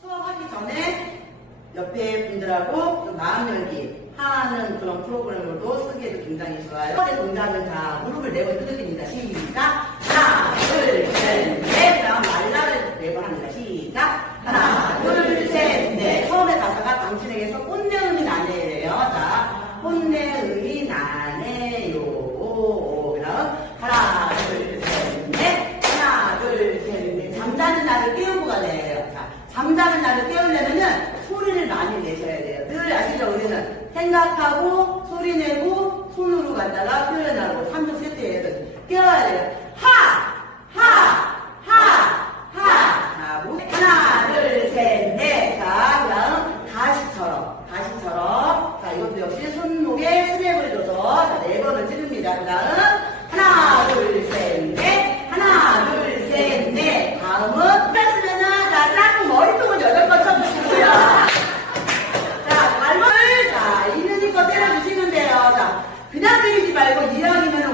수업하기 전에 옆에 분들하고 마음 열기 하는 그런 프로그램으로도 쓰기에도 굉장히 좋아요. 첫번째 동작은 다 무릎을 내고 두드립니다. 시작! 하나, 둘, 셋, 넷, 다음 말라. 생각하고 소리내고 손으로 갖다가 표현하고 3종 세트예요. 껴야 돼요. 그냥 때리지 말고 이왕이면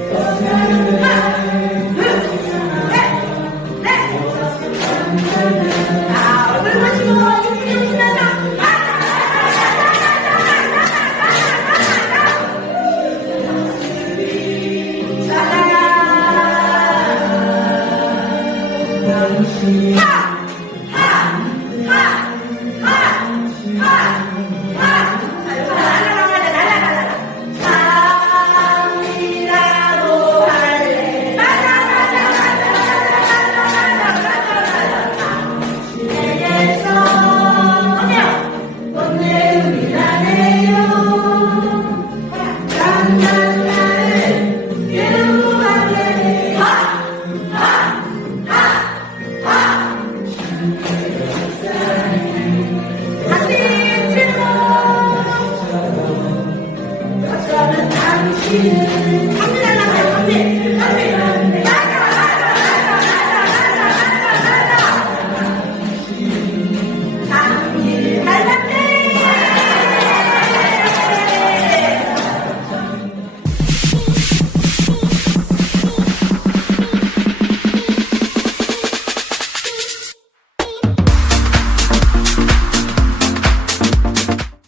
Yeah. Amém.